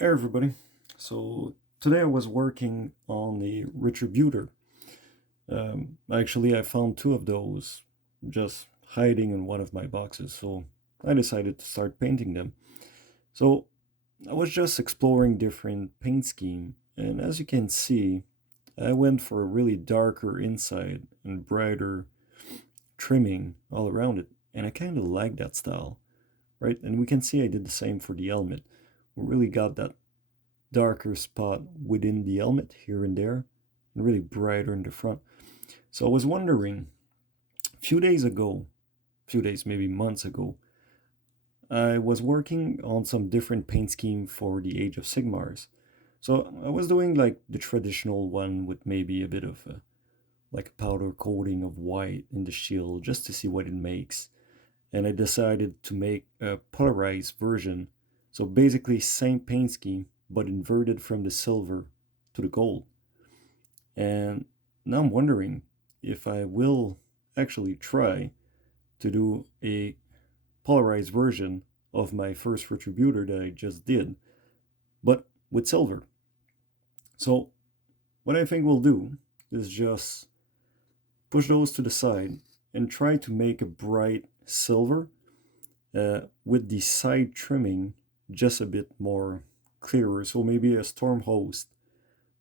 Hey everybody. So today I was working on the Retributor. Actually, I found two of those just hiding in one of my boxes, so I decided to start painting them. So I was just exploring different paint scheme, and as you can see, I went for a really darker inside and brighter trimming all around it, and I kind of like that style, right? And we can see I did the same for the helmet. We really got that darker spot within the helmet here and there, and really brighter in the front. So I was wondering, a few days ago, few days, maybe months ago, I was working on some different paint scheme for the Age of Sigmars. So I was doing like the traditional one with maybe a bit of like a powder coating of white in the shield just to see what it makes. And I decided to make a polarized version. So basically same paint scheme, but inverted from the silver to the gold. And now I'm wondering if I will actually try to do a polarized version of my first Retributor that I just did, but with silver. So what I think we'll do is just push those to the side and try to make a bright silver with the side trimming just a bit more clearer. So maybe a storm host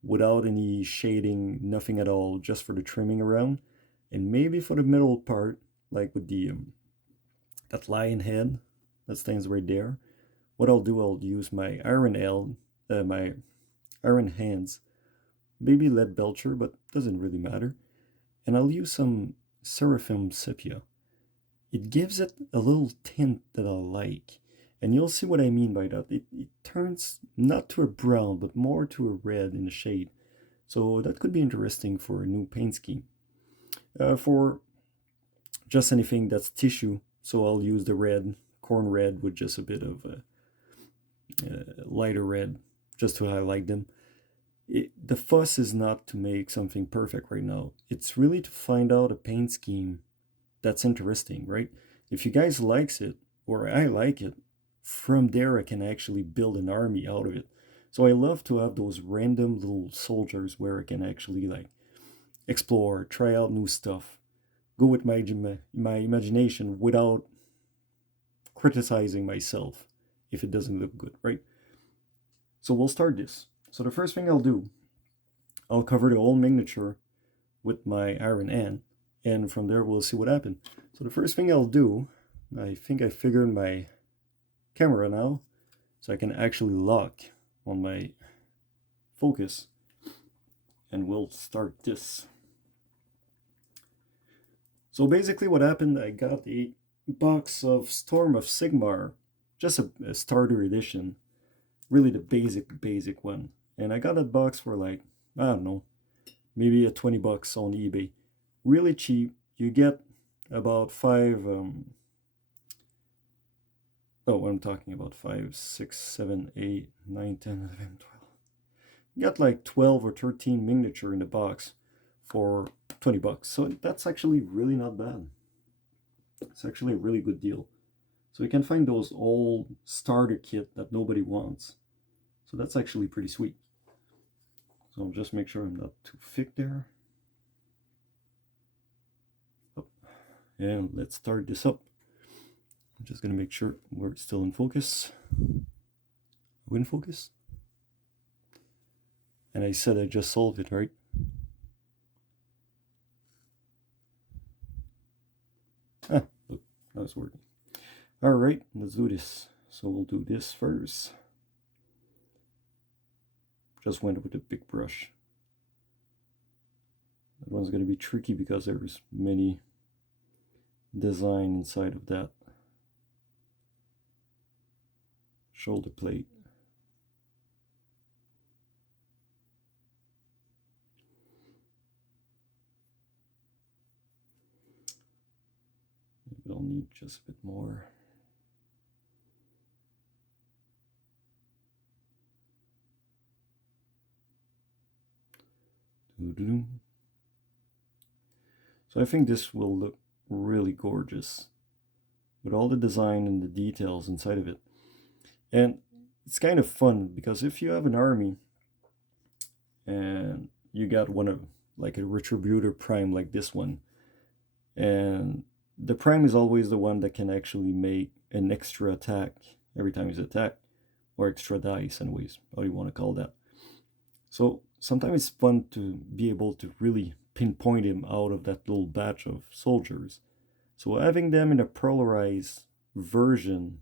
without any shading, nothing at all, just for the trimming around. And maybe for the middle part, like with the that lion head that stands right there, what I'll do, I'll use my my iron hands, maybe lead belcher, but doesn't really matter. And I'll use some seraphim sepia. It gives it a little tint that I like. And you'll see what I mean by that. It turns not to a brown, but more to a red in the shade. So that could be interesting for a new paint scheme. For just anything that's tissue, so I'll use the red, corn red, with just a bit of lighter red, just to highlight them. The fuss is not to make something perfect right now. It's really to find out a paint scheme that's interesting, right? If you guys likes it, or I like it, from there I can actually build an army out of it. So I love to have those random little soldiers where I can actually like explore, try out new stuff, go with my imagination without criticizing myself if it doesn't look good, right? So we'll start this. So the first thing I'll do, I'll cover the whole miniature with my iron hand, and from there we'll see what happens. So the first thing I'll do, I think I figured my camera now, so I can actually lock on my focus, and we'll start this. So basically what happened, I got a box of Storm of Sigmar, just a starter edition, really the basic one. And I got that box for like, I don't know, maybe a 20 bucks on eBay. Really cheap. You get about I'm talking about 5, 6, 7, 8, 9, 10, 11, 12. You got like 12 or 13 miniature in the box for 20 bucks. So that's actually really not bad. It's actually a really good deal. So you can find those old starter kit that nobody wants. So that's actually pretty sweet. So I'll just make sure I'm not too thick there. Oh, and let's start this up. I'm just gonna make sure we're still in focus. We're in focus. And I said I just solved it, right? Ah, look, that was working. All right, let's do this. So we'll do this first. Just went with a big brush. That one's going to be tricky because there's many design inside of that shoulder plate. Maybe I'll need just a bit more. So I think this will look really gorgeous with all the design and the details inside of it. And it's kind of fun because if you have an army and you got one of like a Retributor Prime like this one, and the Prime is always the one that can actually make an extra attack every time he's attacked, or extra dice, anyways, how you want to call that. So sometimes it's fun to be able to really pinpoint him out of that little batch of soldiers. So having them in a polarized version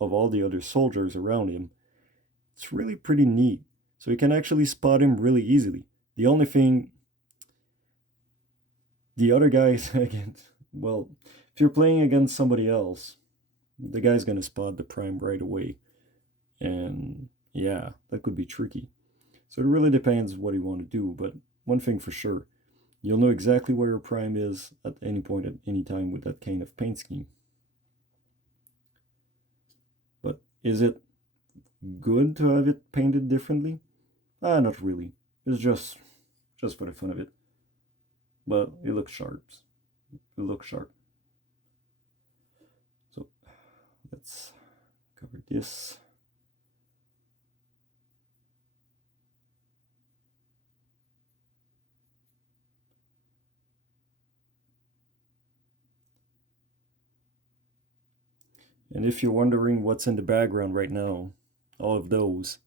of all the other soldiers around him, it's really pretty neat. So you can actually spot him really easily. The only thing, the other guys against, well, if you're playing against somebody else, the guy's gonna spot the Prime right away. And yeah, that could be tricky. So it really depends what you want to do, but one thing for sure, you'll know exactly where your Prime is at any point at any time with that kind of paint scheme. But is it good to have it painted differently? Not really. It's just for the fun of it. But it looks sharp. It looks sharp. So let's cover this. And if you're wondering what's in the background right now, all of those,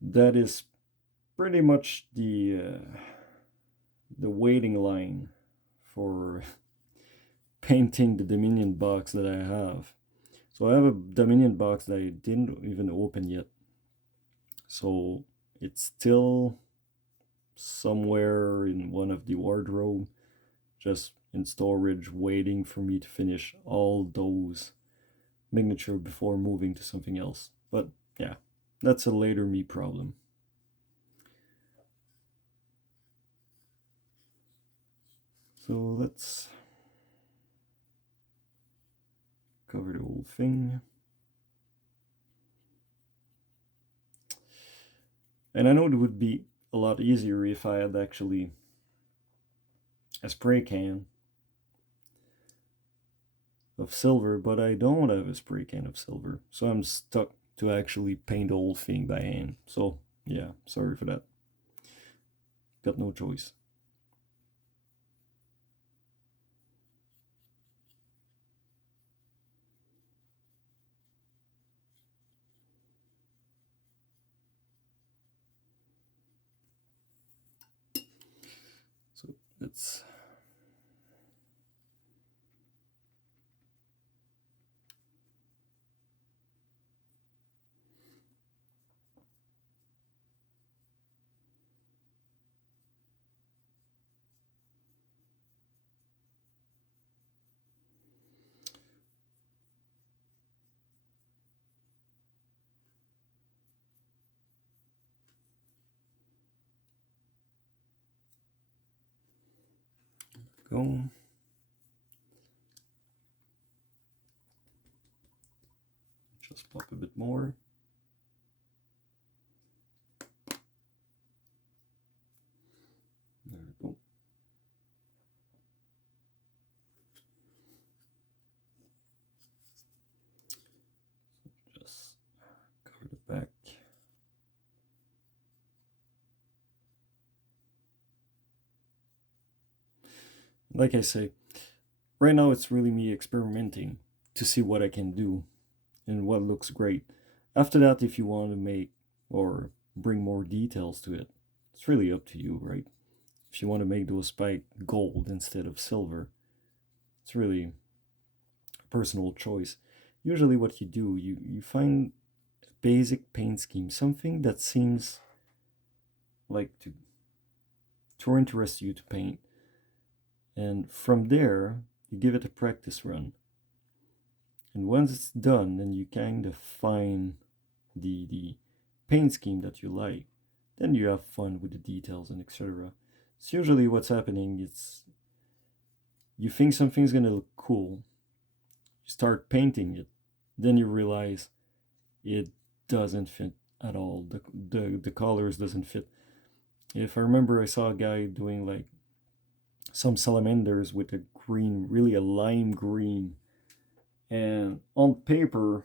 that is pretty much the waiting line for painting the Dominion box that I have. So I have a Dominion box that I didn't even open yet. So it's still somewhere in one of the wardrobe, just in storage, waiting for me to finish all those miniature before moving to something else. But yeah, that's a later me problem. So let's cover the whole thing. And I know it would be a lot easier if I had actually a spray can of silver, but I don't have a spray can of silver, so I'm stuck to actually paint the whole thing by hand. So yeah, sorry for that. Got no choice. So let's go. Just pop a bit more. There we go. Just cover the back. Like I say, right now it's really me experimenting to see what I can do and what looks great. After that, if you want to make or bring more details to it, it's really up to you, right? If you want to make those spike gold instead of silver, it's really a personal choice. Usually what you do, you find a basic paint scheme, something that seems like to interest you to paint. And from there, you give it a practice run. And once it's done, then you kind of find the paint scheme that you like. Then you have fun with the details and etc. It's usually what's happening. It's you think something's gonna look cool, you start painting it, then you realize it doesn't fit at all. The colors doesn't fit. If I remember, I saw a guy doing like some salamanders with a green, really a lime green, and on paper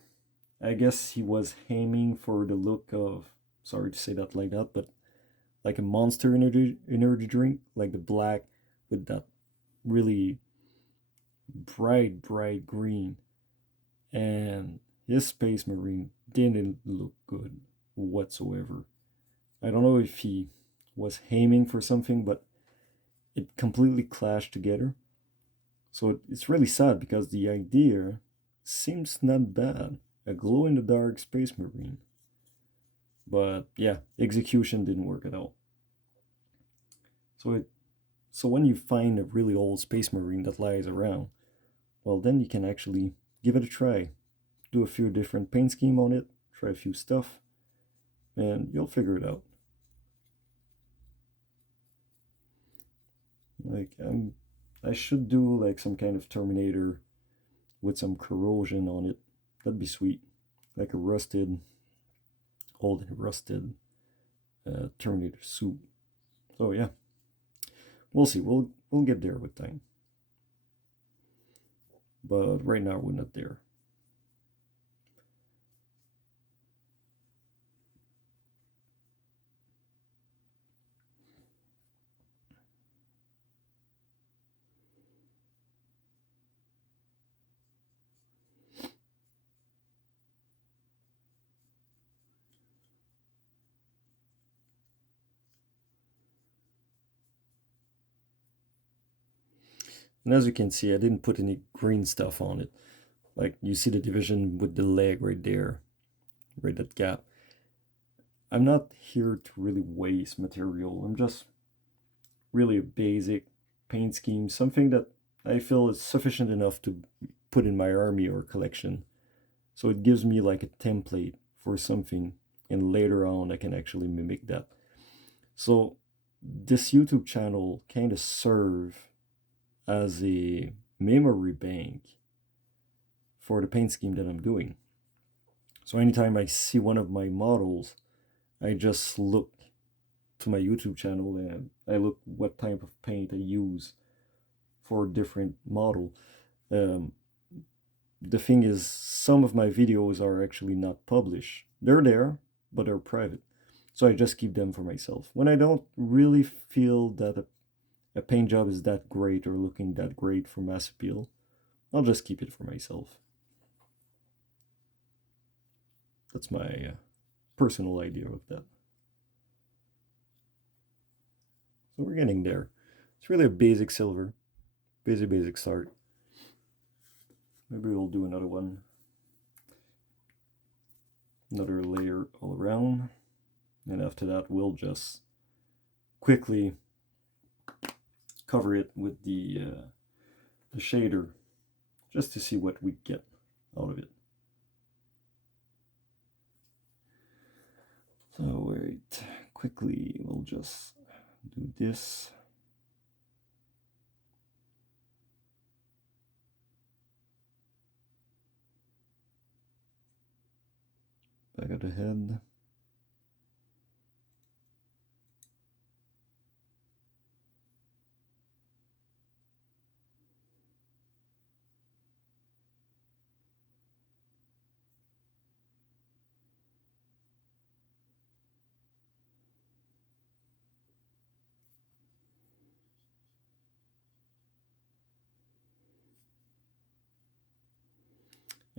I guess he was aiming for the look of, sorry to say that like that, but like a Monster energy drink, like the black with that really bright green. And his Space Marine didn't look good whatsoever. I don't know if he was aiming for something, but it completely clashed together. So it's really sad because the idea seems not bad. A glow in the dark Space Marine. But yeah, execution didn't work at all. So when you find a really old Space Marine that lies around, well then you can actually give it a try. Do a few different paint scheme on it, try a few stuff, and you'll figure it out. Like I should do like some kind of Terminator with some corrosion on it. That'd be sweet. Like a rusted, old and rusted Terminator suit. So yeah, we'll see. We'll get there with time. But right now we're not there. And as you can see, I didn't put any green stuff on it. Like you see the division with the leg right there, right that gap. I'm not here to really waste material. I'm just really a basic paint scheme, something that I feel is sufficient enough to put in my army or collection. So it gives me like a template for something, and later on I can actually mimic that. So this YouTube channel kind of serve as a memory bank for the paint scheme that I'm doing. So anytime I see one of my models, I just look to my YouTube channel and I look what type of paint I use for a different model. Um, the thing is, some of my videos are actually not published. They're there, but they're private. So I just keep them for myself. When I don't really feel that a paint job is that great or looking that great for mass appeal, I'll just keep it for myself. That's my personal idea of that. So we're getting there. It's really a basic silver, basic start. Maybe we'll do another one, another layer all around, and after that we'll just quickly cover it with the shader just to see what we get out of it. So wait, quickly we'll just do this. Back of the head.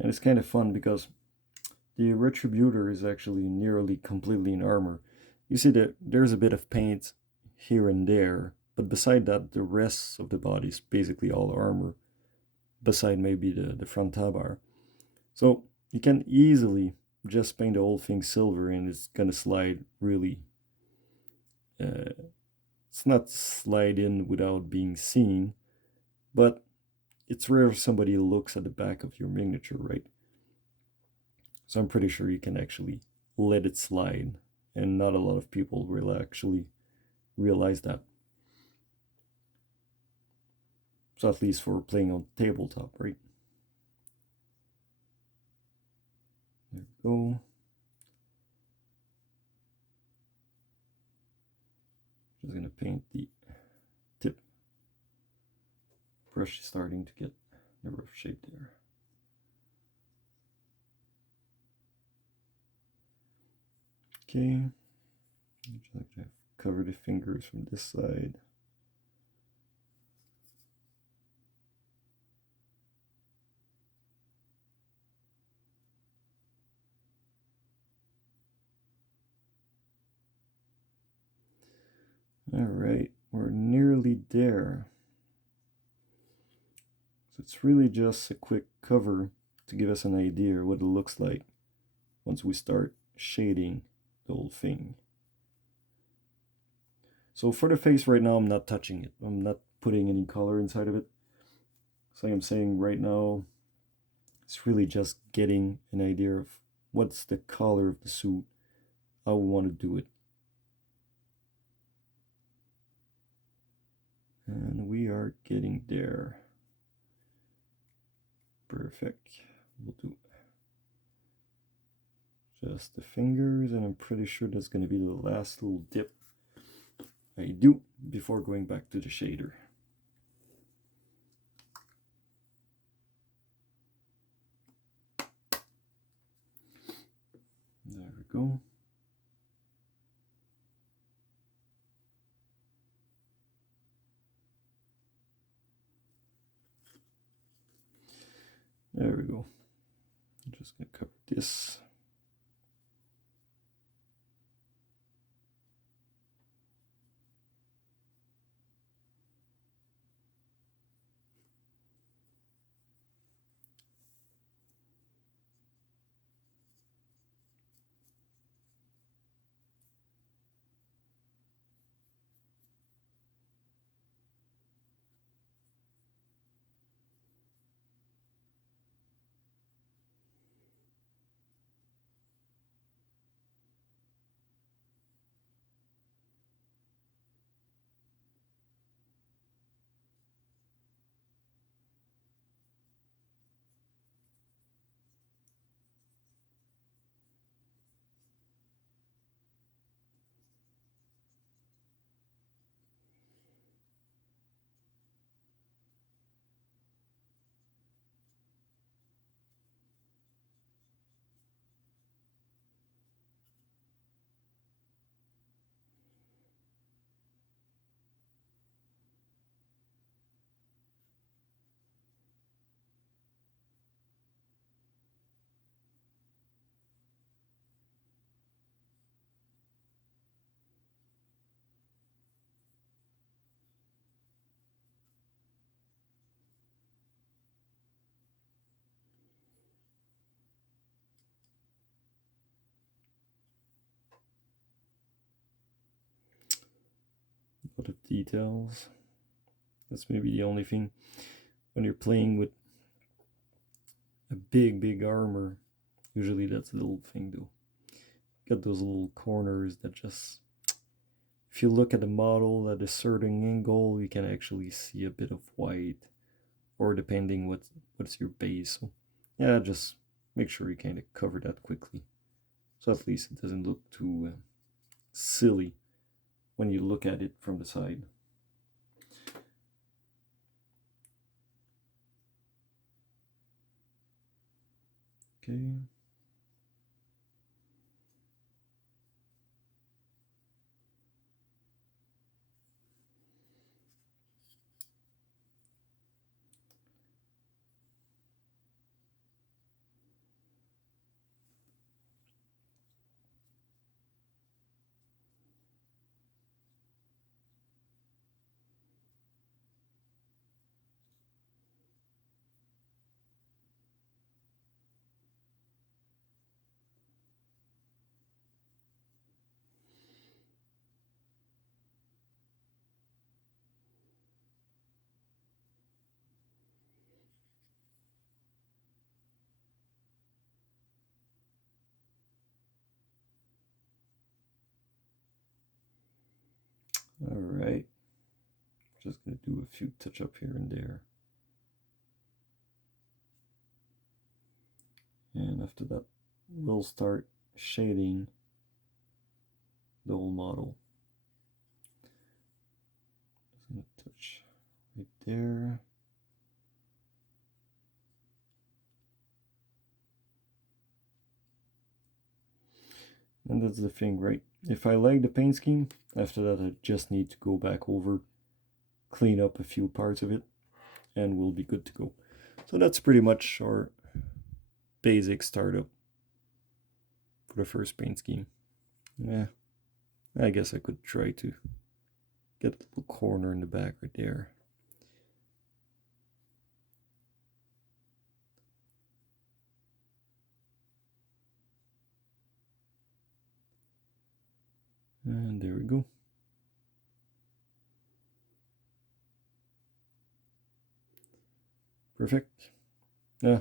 And it's kind of fun because the Retributor is actually nearly completely in armor. You see that there's a bit of paint here and there, but beside that, the rest of the body is basically all armor, beside maybe the front tabar. So you can easily just paint the whole thing silver and it's gonna slide really. It's not slide in without being seen, but it's rare somebody looks at the back of your miniature, right? So I'm pretty sure you can actually let it slide, and not a lot of people will actually realize that. So at least for playing on tabletop, right? There we go. Just gonna paint the tip. Brush is starting to get a rough shape there. Okay, cover the fingers from this side. All right, we're nearly there. So it's really just a quick cover to give us an idea what it looks like once we start shading the whole thing. So for the face right now, I'm not touching it. I'm not putting any color inside of it. So like I'm saying right now, it's really just getting an idea of what's the color of the suit, how we want to do it. And we are getting there. Perfect. We'll do just the fingers, and I'm pretty sure that's going to be the last little dip I do before going back to the shader. There we go. There we go. I'm just going to cover this. A lot of details. That's maybe the only thing when you're playing with a big armor. Usually that's a little thing though. Got those little corners that just, if you look at the model at a certain angle, you can actually see a bit of white, or depending what's your base. So yeah, just make sure you kind of cover that quickly, so at least it doesn't look too silly when you look at it from the side. Okay. All right. Just gonna do a few touch up here and there. And after that, we'll start shading the whole model. Just gonna touch right there. And that's the thing, right? If I like the paint scheme, after that I just need to go back over, clean up a few parts of it, and we'll be good to go. So that's pretty much our basic startup for the first paint scheme. Yeah, I guess I could try to get a little corner in the back right there. And there we go. Perfect. Yeah.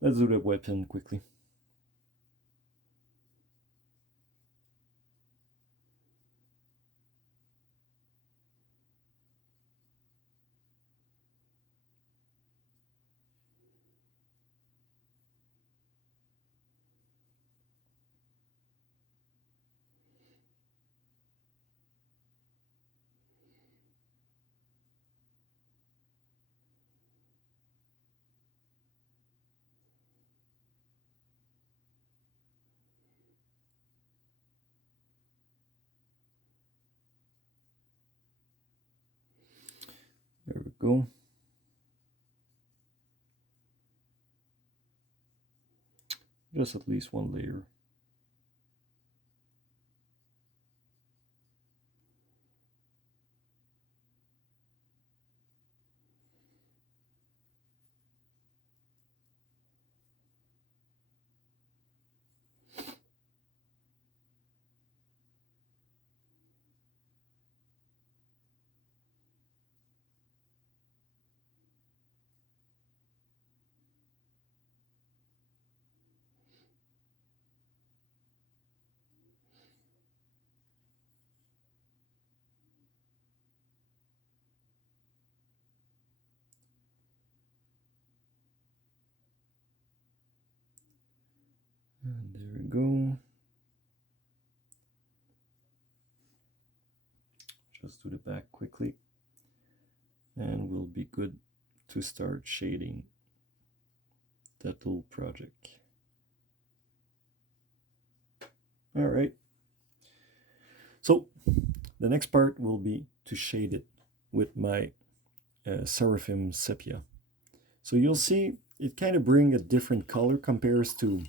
Let's do the weapon quickly. There we go. Just at least one layer. And there we go. Just do the back quickly. And we'll be good to start shading that little project. All right. So the next part will be to shade it with my Seraphim Sepia. So you'll see it kind of bring a different color compares to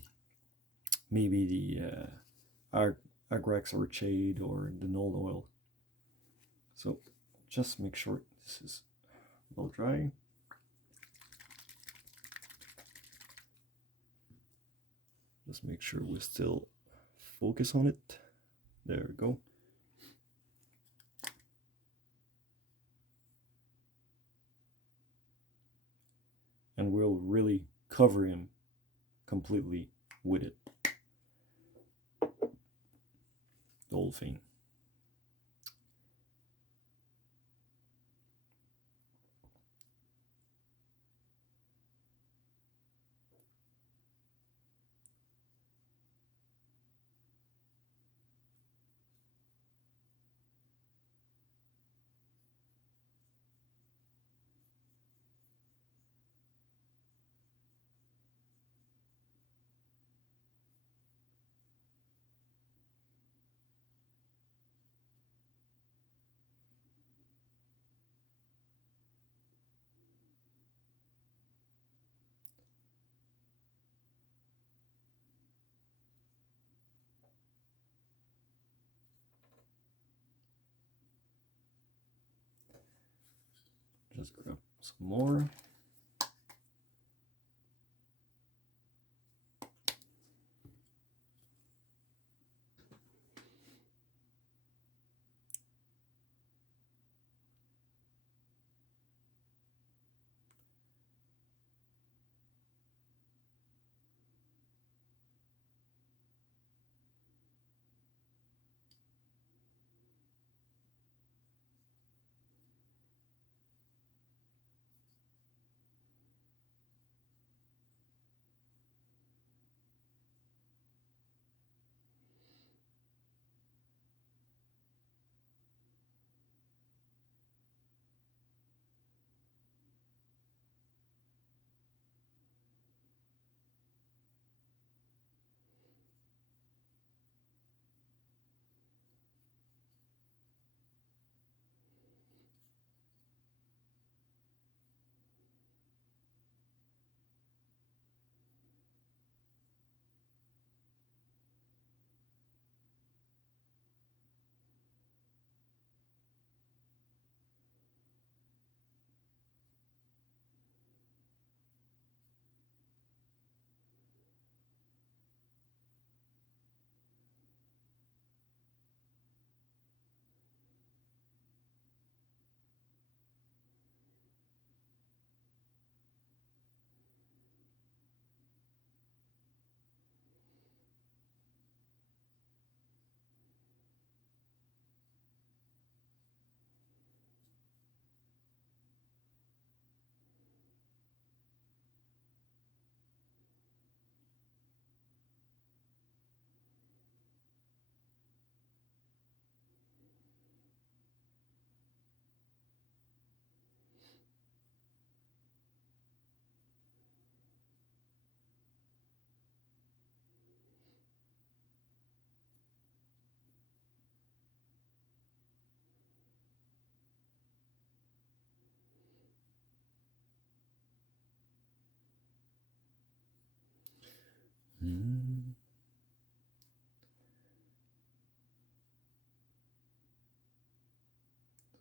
maybe the Agrax or Shade or the Null Oil. So just make sure this is well dry. Just make sure we still focus on it. There we go. And we'll really cover him completely with it. The whole thing. Just grab some more.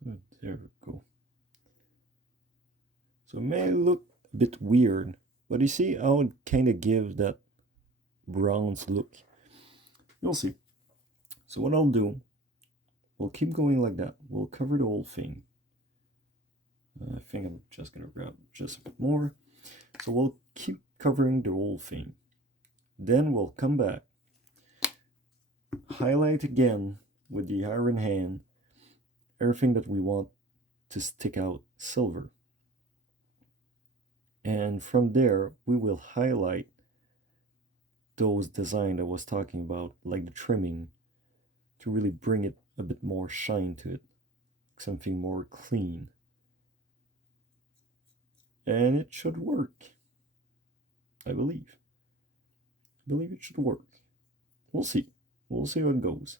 So there we go. So it may look a bit weird, but you see how it kind of gives that bronze look. You'll see. So what I'll do, we'll keep going like that. We'll cover the whole thing. I think I'm just gonna grab just a bit more. So we'll keep covering the whole thing. Then we'll come back, highlight again with the iron hand everything that we want to stick out silver. And from there, we will highlight those designs I was talking about, like the trimming, to really bring it a bit more shine to it, something more clean. And it should work, I believe. I believe it should work. We'll see. We'll see how it goes.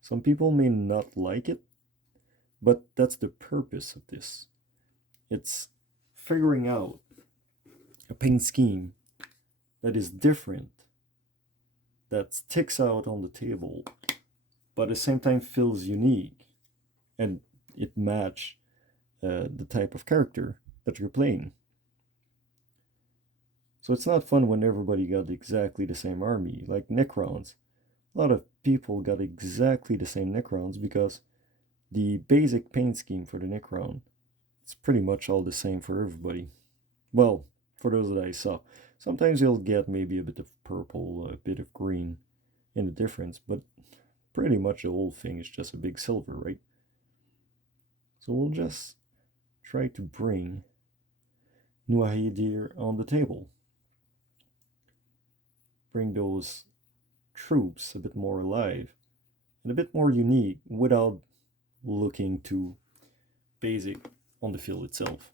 Some people may not like it, but that's the purpose of this. It's figuring out a paint scheme that is different, that sticks out on the table, but at the same time feels unique, and it matches the type of character that you're playing. So it's not fun when everybody got exactly the same army, like Necrons. A lot of people got exactly the same Necrons because the basic paint scheme for the Necron, it's pretty much all the same for everybody. Well, for those that I saw. Sometimes you'll get maybe a bit of purple, a bit of green in the difference, but pretty much the whole thing is just a big silver, right? So we'll just try to bring new ideas on the table. Bring those troops a bit more alive and a bit more unique without looking too basic on the field itself.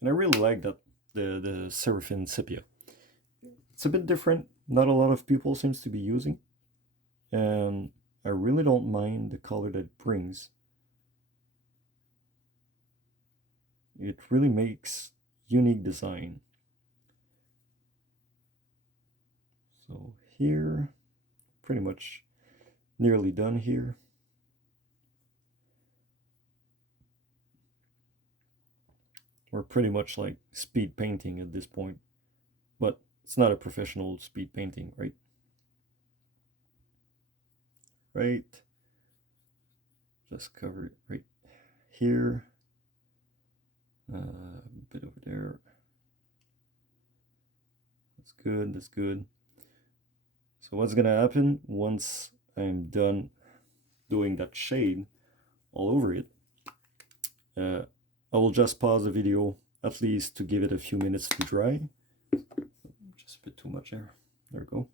And I really like that the Seraphim Sepia. It's a bit different. Not a lot of people seems to be using, and I really don't mind the color that it brings. It really makes unique design. So here, pretty much nearly done here. We're pretty much like speed painting at this point, but it's not a professional speed painting, right? Right. Just cover it right here. A bit over there. That's good, that's good. So what's gonna happen once I'm done doing that shade all over it, I will just pause the video at least to give it a few minutes to dry. Just a bit too much there. There we go.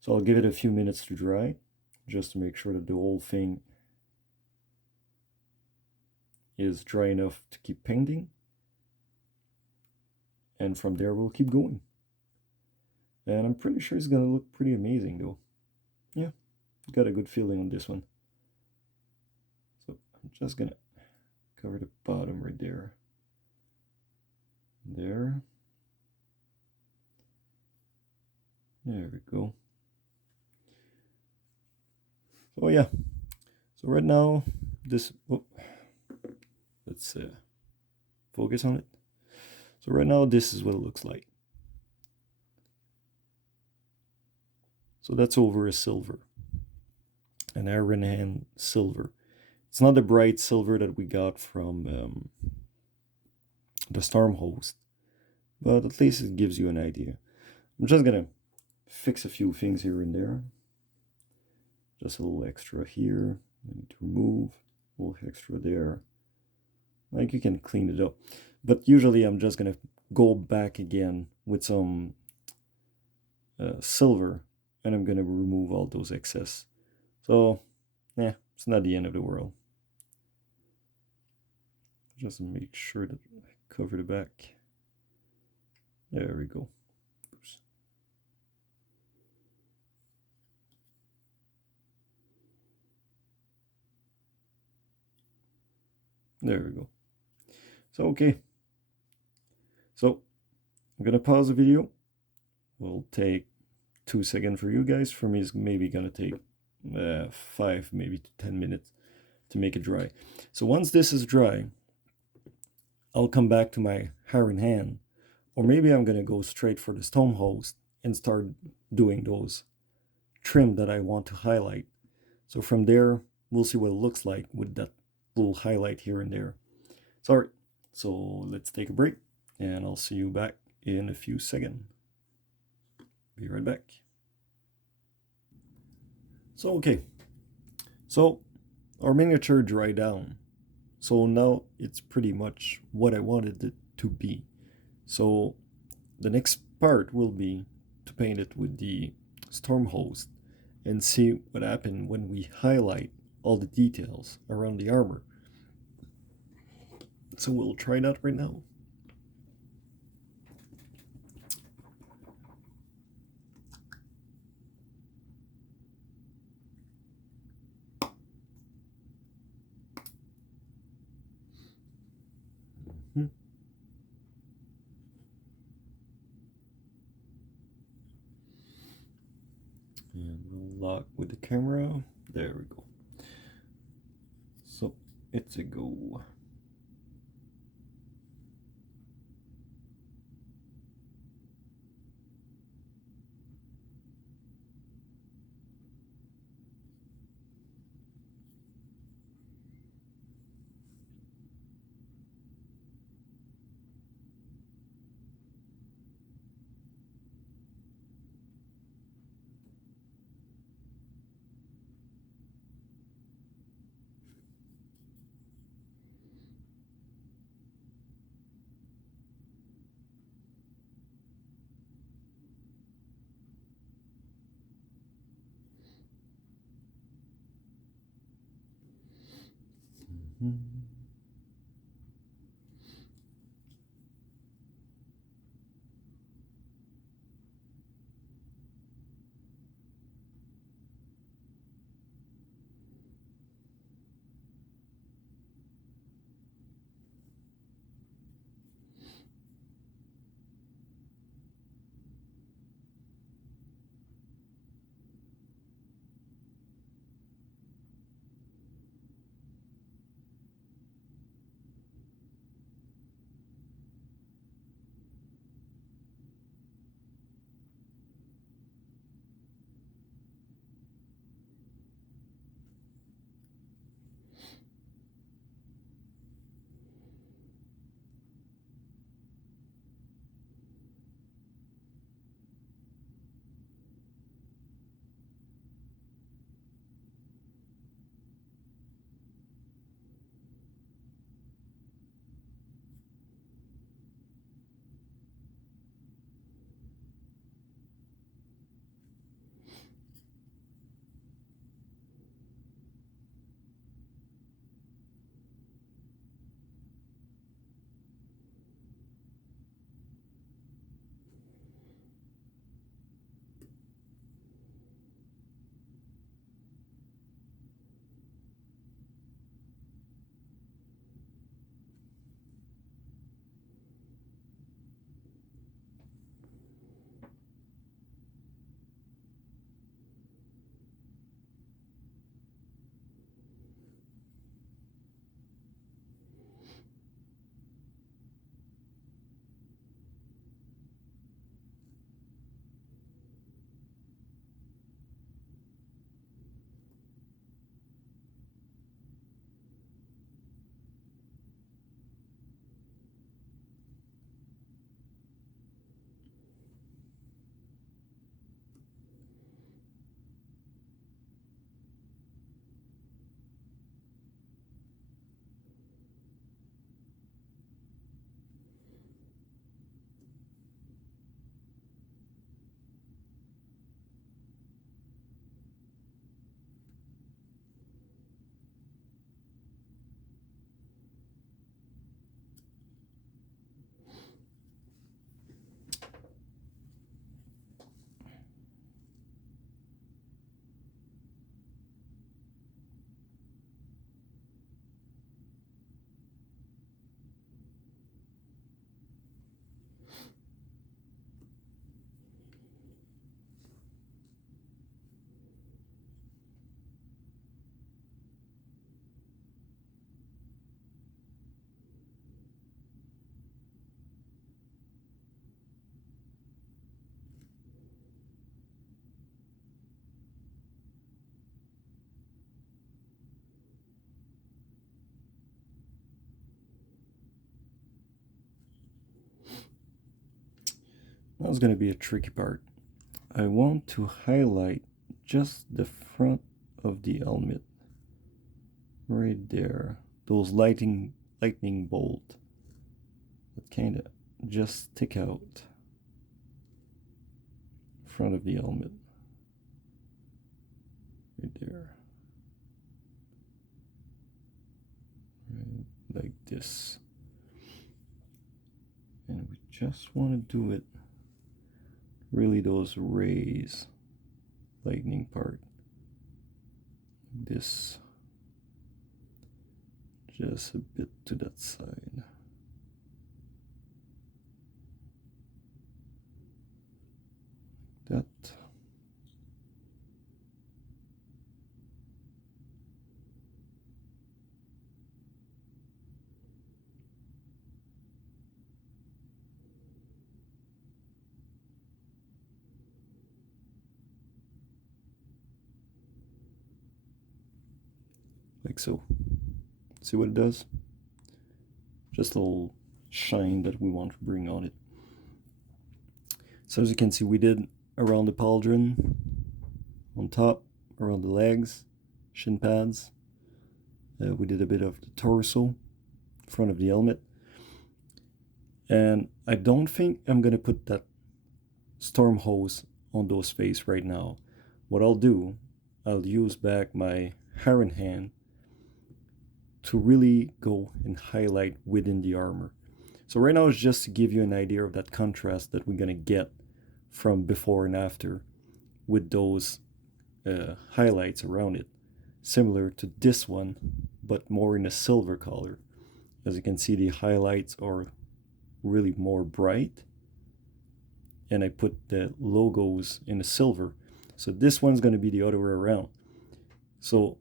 So I'll give it a few minutes to dry just to make sure that the whole thing is dry enough to keep painting. And from there we'll keep going. And I'm pretty sure it's gonna look pretty amazing though. Yeah, got a good feeling on this one. So I'm just gonna cover the bottom right there. There. There we go. So yeah. So right now, this, let's focus on it. So right now, this is what it looks like. So that's over a silver, an iron hand silver. It's not the bright silver that we got from the Storm Host, but at least it gives you an idea. I'm just gonna fix a few things here and there. Just a little extra here. I need to remove a little extra there. Like, you can clean it up, but usually I'm just gonna go back again with some silver, and I'm gonna remove all those excess. So yeah, it's not the end of the world. Just make sure that I cover the back. There we go. Oops. There we go. So okay, So I'm gonna pause the video. We'll take 2 seconds for you guys. For me, it's maybe gonna take 5, maybe 10 minutes to make it dry. So once this is dry, I'll come back to my iron hand, or maybe I'm gonna go straight for the stone host and start doing those trim that I want to highlight. So from there, we'll see what it looks like with that little highlight here and there. Sorry. So let's take a break, and I'll see you back in a few seconds. Be right back. So our miniature dried down. So now it's pretty much what I wanted it to be. So the next part will be to paint it with the storm host and see what happened when we highlight all the details around the armor. So we'll try that right now. And we'll lock with the camera. There we go. So it's a go. That's going to be a tricky part. I want to highlight just the front of the helmet. Right there. Those lightning bolt that kind of just stick out front of the helmet. Right there. Right like this. And we just want to do it really those rays, lightning part. This just a bit to that side. That. Like so. See what it does? Just a little shine that we want to bring on it. So as you can see, we did around the pauldron, on top, around the legs, shin pads. We did a bit of the torso, front of the helmet. And I don't think I'm going to put that storm hose on those face right now. What I'll do, I'll use back my Iron Hand to really go and highlight within the armor. So right now it's just to give you an idea of that contrast that we're going to get from before and after with those highlights around it. Similar to this one, but more in a silver color. As you can see, the highlights are really more bright. And I put the logos in a silver. So this one's going to be the other way around. So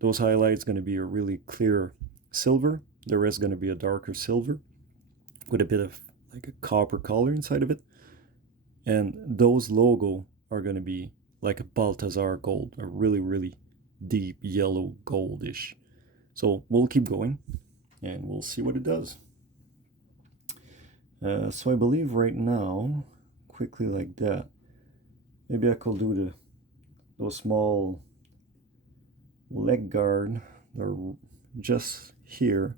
those highlights going to be a really clear silver. The rest going to be a darker silver with a bit of like a copper color inside of it. And those logo are going to be like a Balthazar gold, a really, really deep yellow goldish. So we'll keep going and we'll see what it does. So I believe right now, quickly like that, maybe I could do those small leg guard. They're just here.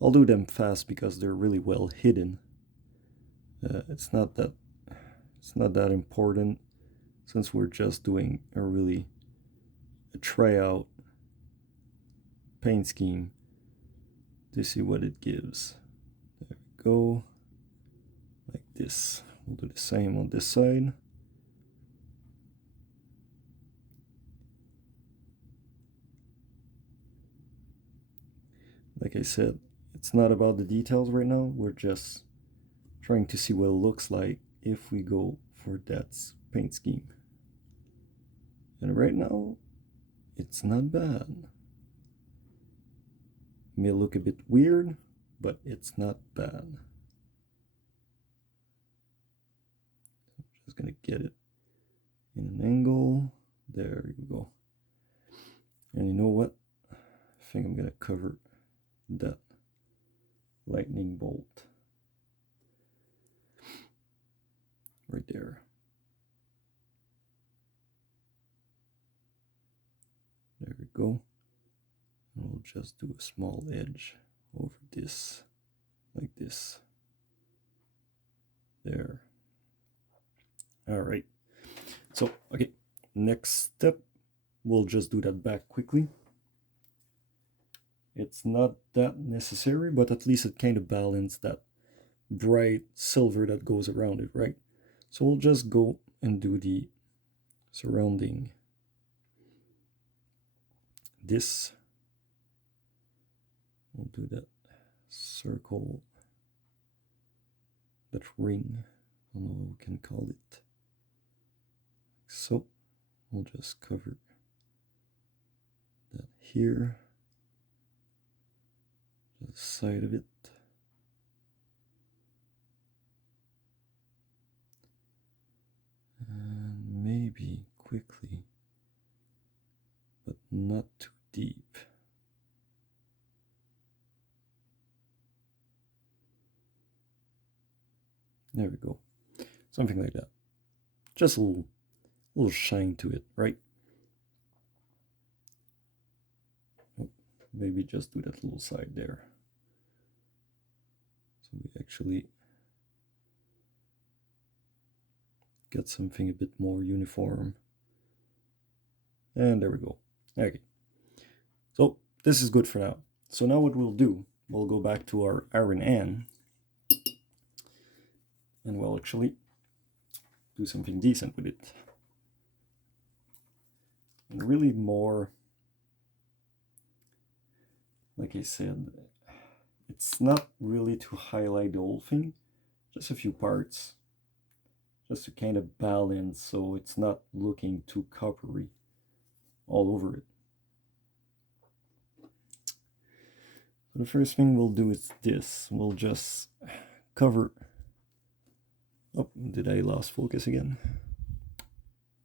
I'll do them fast because they're really well hidden. It's not that important since we're just doing a tryout paint scheme to see what it gives. There we go. Like this. We'll do the same on this side. Like I said, it's not about the details right now. We're just trying to see what it looks like if we go for that paint scheme. And right now, it's not bad. It may look a bit weird, but it's not bad. I'm just gonna get it in an angle. There you go. And you know what? I think I'm gonna cover that lightning bolt right there. There we go. And we'll just do a small edge over this, like this. There. All right. So, okay, next step, we'll just do that back quickly. It's not that necessary, but at least it kind of balances that bright silver that goes around it, right? So we'll just go and do the surrounding this. We'll do that circle, that ring, I don't know what we can call it. So we'll just cover that here, the side of it. And maybe quickly, but not too deep. There we go. So Something like that. Just a little shine to it, right? Maybe just do that little side there. So we actually get something a bit more uniform. And there we go. Okay. So this is good for now. So now what we'll do, we'll go back to our iron N and we'll actually do something decent with it. And really more, like I said, it's not really to highlight the whole thing, just a few parts, just to kind of balance so it's not looking too coppery all over it. So the first thing we'll do is this. We'll just cover. Oh, did I lost focus again?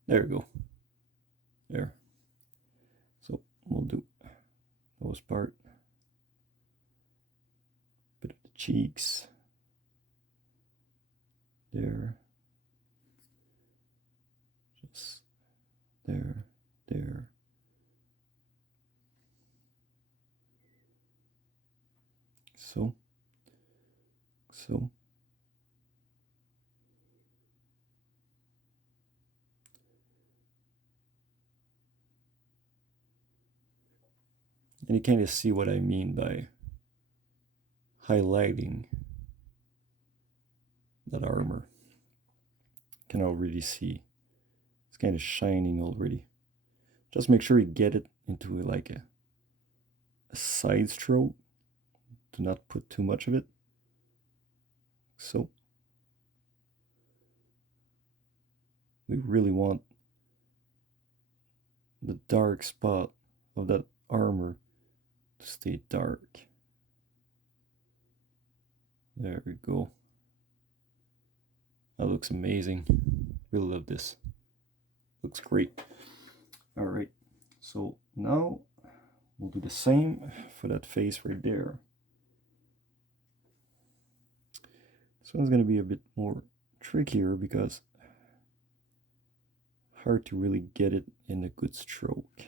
There we go. There. So we'll do nose part, bit of the cheeks, there, just there, there. So. And you kind of see what I mean by highlighting that armor. You can already see it's kind of shining already. Just make sure you get it into like a side stroke. Do not put too much of it. So we really want the dark spot of that armor to stay dark. There we go. That looks amazing. Really love this. Looks great. All right, so now we'll do the same for that face right there. This one's going to be a bit more trickier because hard to really get it in a good stroke. So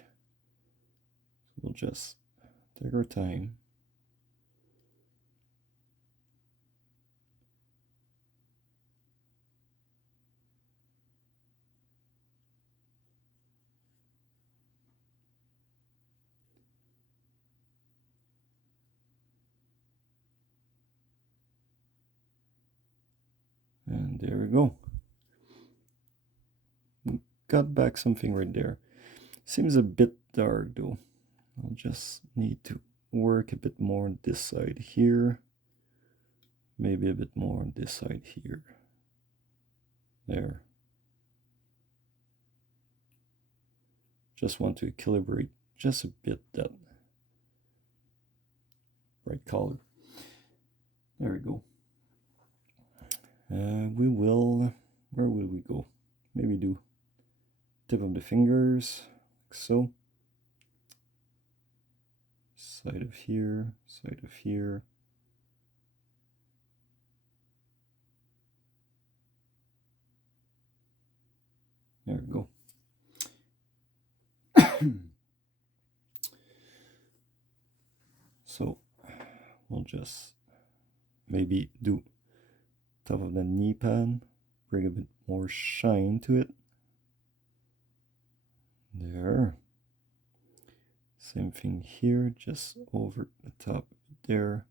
we'll just take our time. And there we go. Got back something right there. Seems a bit dark though. I'll just need to work a bit more on this side here. Maybe a bit more on this side here. There. Just want to equilibrate just a bit that bright color. There we go. We will, where will we go? Maybe do tip of the fingers, like so. Side of here, side of here. There we go. So we'll just maybe do top of the knee pad, bring a bit more shine to it. There. Same thing here, just over the top there.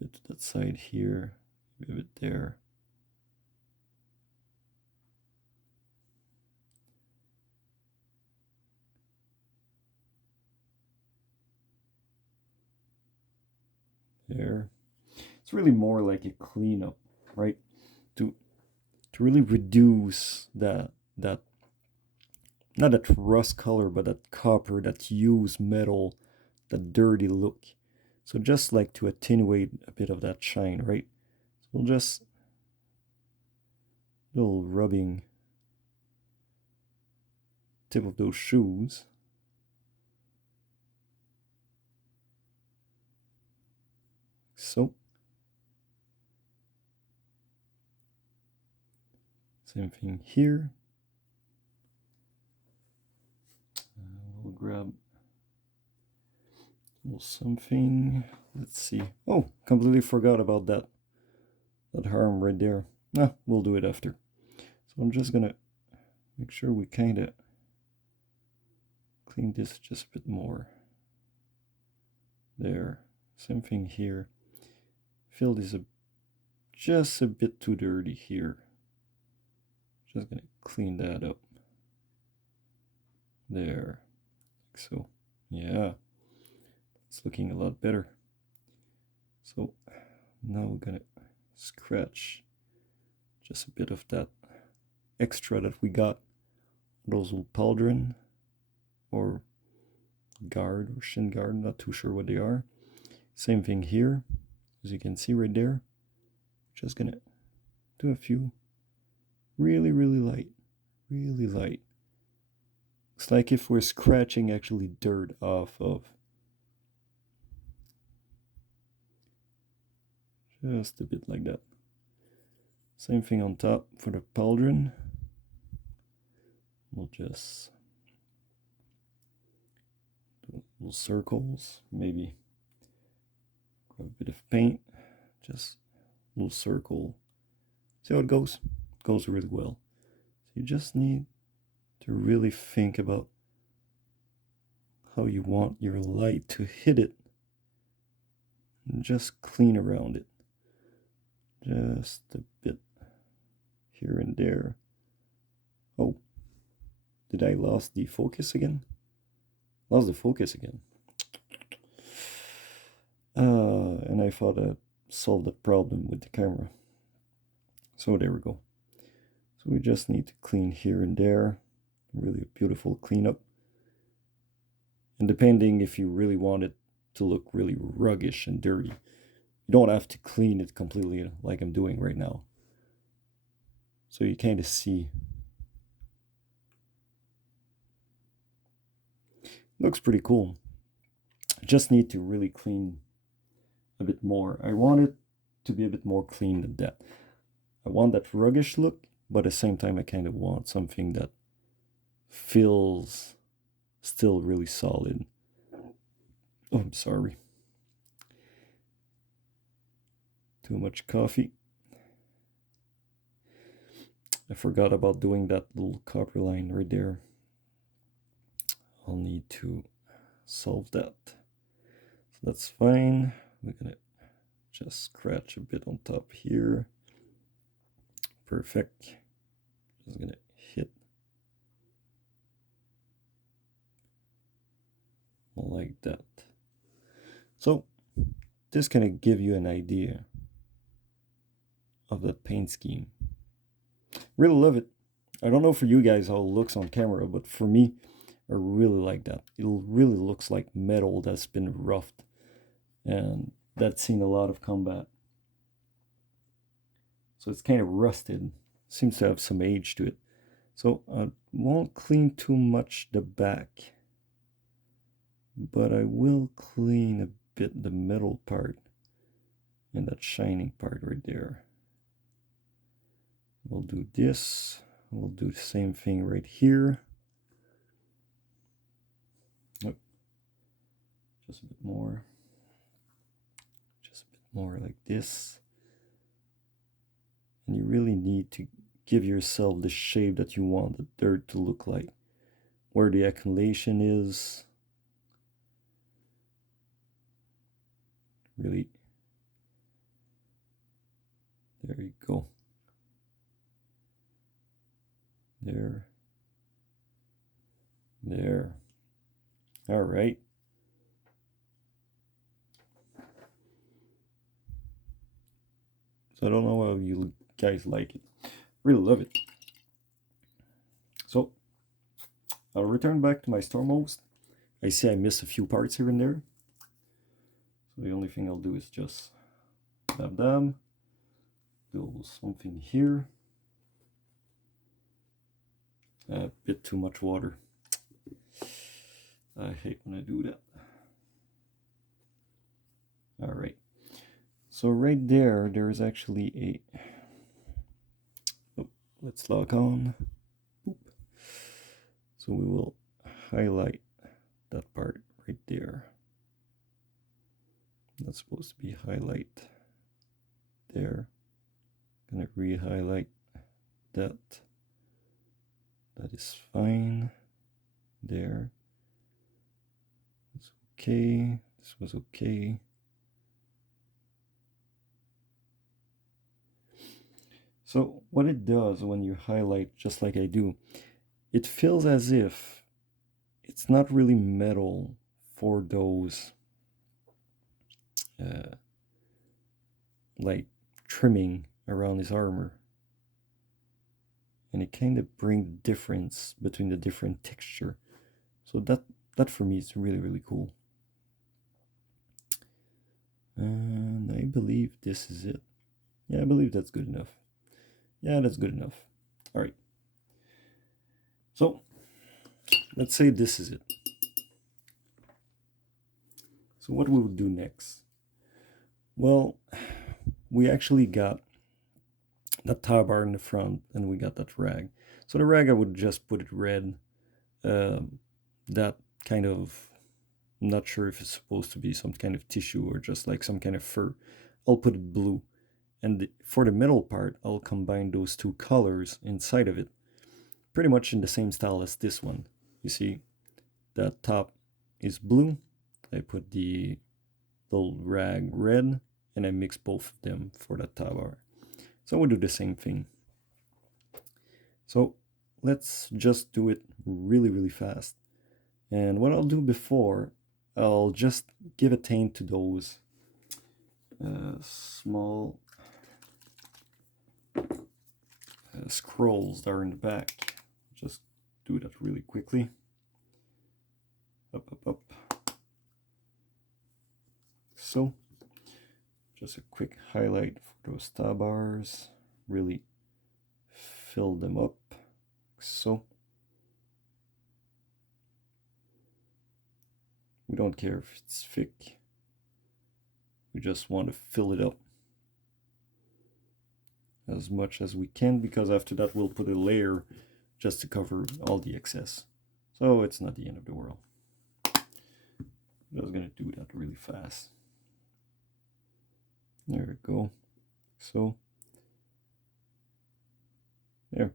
A bit to that side here, a bit there. There. It's really more like a cleanup, right? To really reduce that not that rust color, but that copper, that used metal, that dirty look. So just like to attenuate a bit of that shine, right? So we'll just little rubbing tip of those shoes. So Same thing here. We'll grab a little something. Let's see. Oh, completely forgot about that arm right there. Nah, we'll do it after. So I'm just gonna make sure we kind of clean this just a bit more. There. Same thing here. Feel this just a bit too dirty here. Just gonna clean that up. There. Like so. Yeah. It's looking a lot better. So now we're gonna scratch just a bit of that extra that we got. Those little pauldron or guard or shin guard, not too sure what they are. Same thing here, as you can see right there. Just gonna do a few really light, really light. It's like if we're scratching actually dirt off of. Just a bit like that. Same thing on top for the pauldron. We'll just do little circles, maybe grab a bit of paint, just a little circle. See how it goes? It goes really well. So you just need to really think about how you want your light to hit it and just clean around it. Just a bit here and there. Oh, did I lost the focus again? Lost the focus again. And I thought I solved the problem with the camera. So there we go. So we just need to clean here and there. Really a beautiful cleanup. And depending if you really want it to look really ruggish and dirty, you don't have to clean it completely like I'm doing right now. So you kind of see. Looks pretty cool. Just need to really clean a bit more. I want it to be a bit more clean than that. I want that ruggish look, but at the same time I kind of want something that feels still really solid. Oh, I'm sorry. Too much coffee. I forgot about doing that little copper line right there. I'll need to solve that. So that's fine. We're gonna just scratch a bit on top here. Perfect. Just gonna hit like that. So this kind of give you an idea of the paint scheme. Really love it. I don't know for you guys how it looks on camera, but for me, I really like that. It really looks like metal that's been roughed, and that's seen a lot of combat. So it's kind of rusted. Seems to have some age to it. So I won't clean too much the back, but I will clean a bit the middle part and that shining part right there. We'll do this. We'll do the same thing right here. Oh, just a bit more. Just a bit more like this. And you really need to give yourself the shape that you want the dirt to look like. Where the accumulation is. Really. There you go. There. There. All right. So I don't know how you guys like it. Really love it. So I'll return back to my storm host. I see I missed a few parts here and there. So the only thing I'll do is just dab, do something here. A bit too much water. I hate when I do that. All right. So right there, there is actually a, oh, let's lock on. Boop. So we will highlight that part right there. That's supposed to be highlight there. Gonna re-highlight that. That is fine. There. It's okay. This was okay. So what it does when you highlight just like I do, it feels as if it's not really metal for those like trimming around his armor. And it kind of brings the difference between the different texture. So that for me is really, really cool. And I believe this is it. Yeah, I believe that's good enough. Yeah, that's good enough. All right. So let's say this is it. So what we will do next? Well, we actually got that tar bar in the front and we got that rag. So the rag, I would just put it red. That kind of, I'm not sure if it's supposed to be some kind of tissue or just like some kind of fur. I'll put it blue. And for the middle part, I'll combine those two colors inside of it. Pretty much in the same style as this one. You see, that top is blue. I put the little rag red, and I mix both of them for that tar bar. So we'll do the same thing. So let's just do it really, really fast. And what I'll do before, I'll just give a taint to those small scrolls that are in the back. Just do that really quickly. Up, up, up. So, just a quick highlight for those tar bars. Really fill them up. So, we don't care if it's thick. We just want to fill it up as much as we can, because after that we'll put a layer just to cover all the excess. So it's not the end of the world. I was gonna do that really fast. There we go. So there.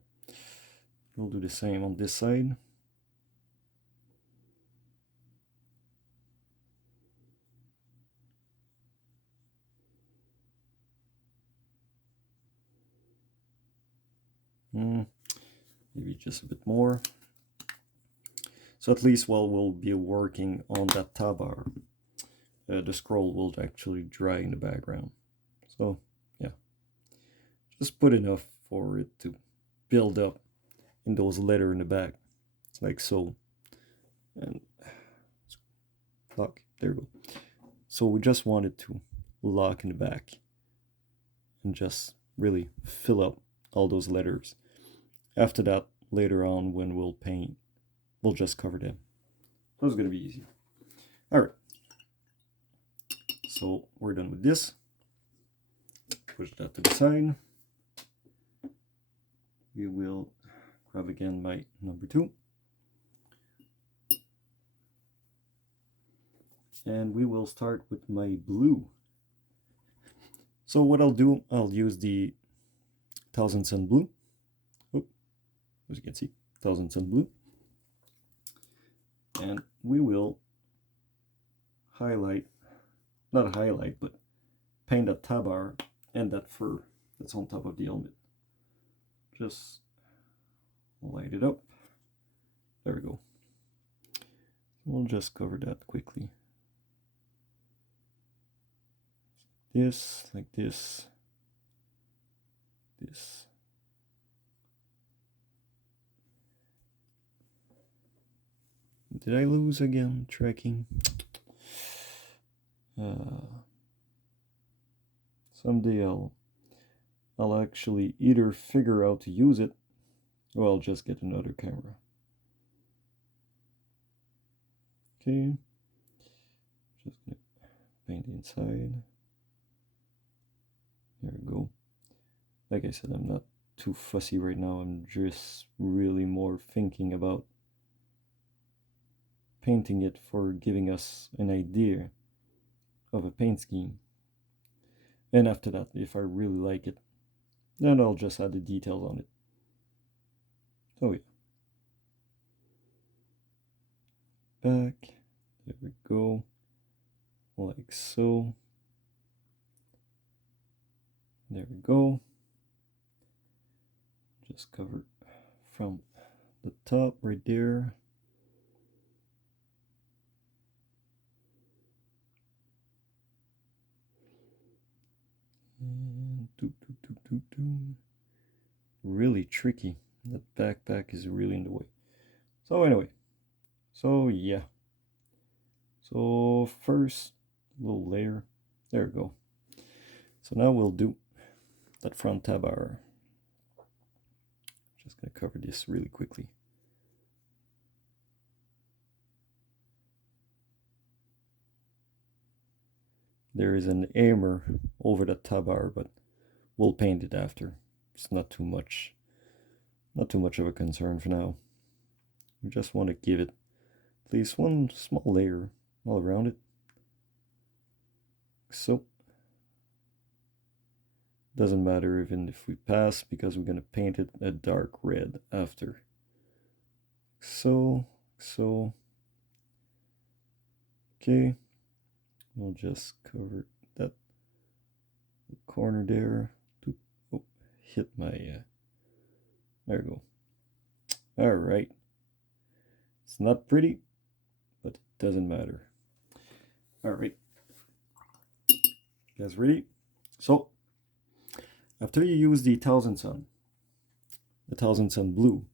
We'll do the same on this side. Maybe just a bit more. So at least while we'll be working on that tar bar, the scroll will actually dry in the background. So yeah, just put enough for it to build up in those letters in the back, like so. And lock, there we go. So we just wanted to lock in the back and just really fill up all those letters. After that, later on when we'll paint, we'll just cover them. So it's gonna be easy. All right. So we're done with this. Push that to the side. We will grab again my number 2. And we will start with my blue. So what I'll do, I'll use the 1000 Cent Blue. Oh, as you can see, 1000 Cent Blue. And we will highlight, not highlight, but paint that tar bar and that fur that's on top of the helmet. Just light it up. There we go. We'll just cover that quickly. This, like this, this. Did I lose again tracking? Someday I'll actually either figure out to use it, or I'll just get another camera. Okay, just gonna paint the inside. There we go. Like I said, I'm not too fussy right now. I'm just really more thinking about painting it for giving us an idea of a paint scheme. And after that, if I really like it, then I'll just add the details on it. So yeah. Back, there we go, like so. There we go. Just cover from the top right there. And really tricky. That backpack is really in the way. So anyway, so yeah. So first little layer. There we go. So now we'll do that front tab bar. Just gonna cover this really quickly. There is an aimer over the tab bar, but we'll paint it after. It's not too much of a concern for now. We just want to give it at least one small layer all around it. So doesn't matter even if we pass, because we're going to paint it a dark red after. So okay, we'll just cover that corner there. Oh, hit my there we go. All right, it's not pretty, but it doesn't matter. All right, you guys ready? So after you use the Thousand Sun blue,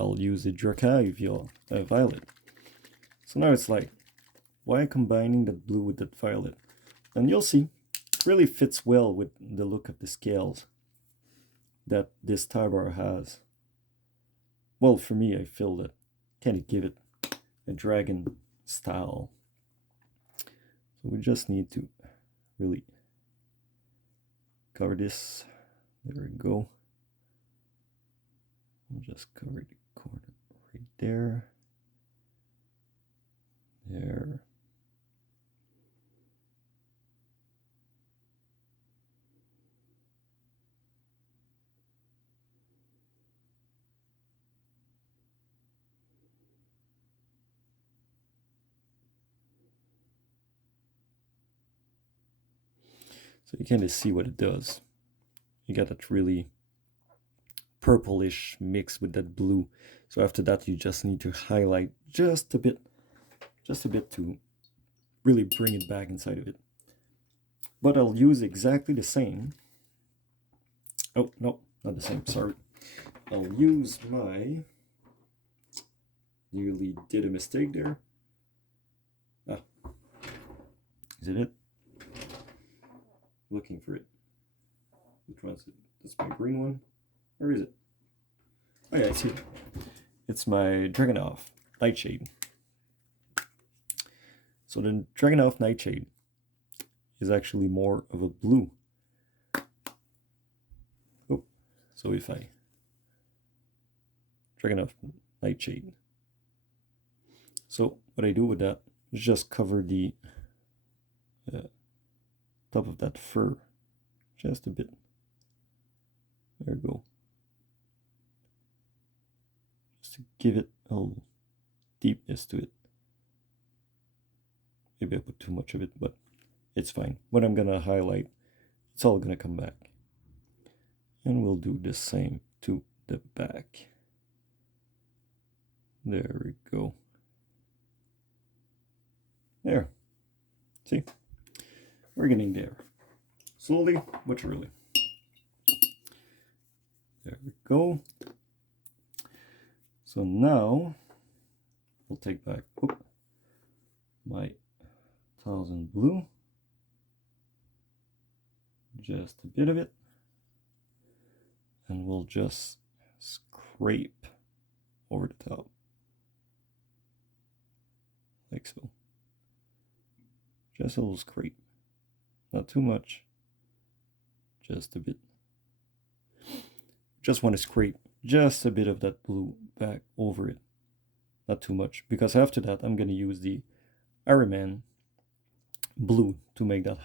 I'll use the Drakai violet. So now it's like, why combining the blue with that violet? And you'll see, it really fits well with the look of the scales that this tie bar has. Well, for me, I feel that kind of give it a dragon style. So we just need to really cover this. There we go. We'll just cover the corner right there. There. So you kind of see what it does. You got that really purplish mix with that blue. So after that, you just need to highlight just a bit to really bring it back inside of it. But I'll use exactly the same. Oh, no, not the same, sorry. I'll use my, nearly did a mistake there. Ah, is it? Looking for it. Which one is it? That's my green one. Where is it? Oh yeah, I see it. It's my Dragunov Nightshade. So the Dragunov Nightshade is actually more of a blue. Oh, so if I Dragunov Nightshade. So what I do with that is just cover the top of that fur just a bit. There we go. Just to give it a little deepness to it. Maybe I put too much of it, but it's fine. When I'm gonna highlight, it's all gonna come back. And we'll do the same to the back. There we go. There. See? We're getting there. Slowly but surely. There we go. So now we'll take back my 1000 blue. Just a bit of it. And we'll just scrape over the top. Like so. Just a little scrape. Not too much. just a bit. Just want to scrape just a bit of that blue back over it. Not too much, because after that I'm going to use the Iron Man blue to make that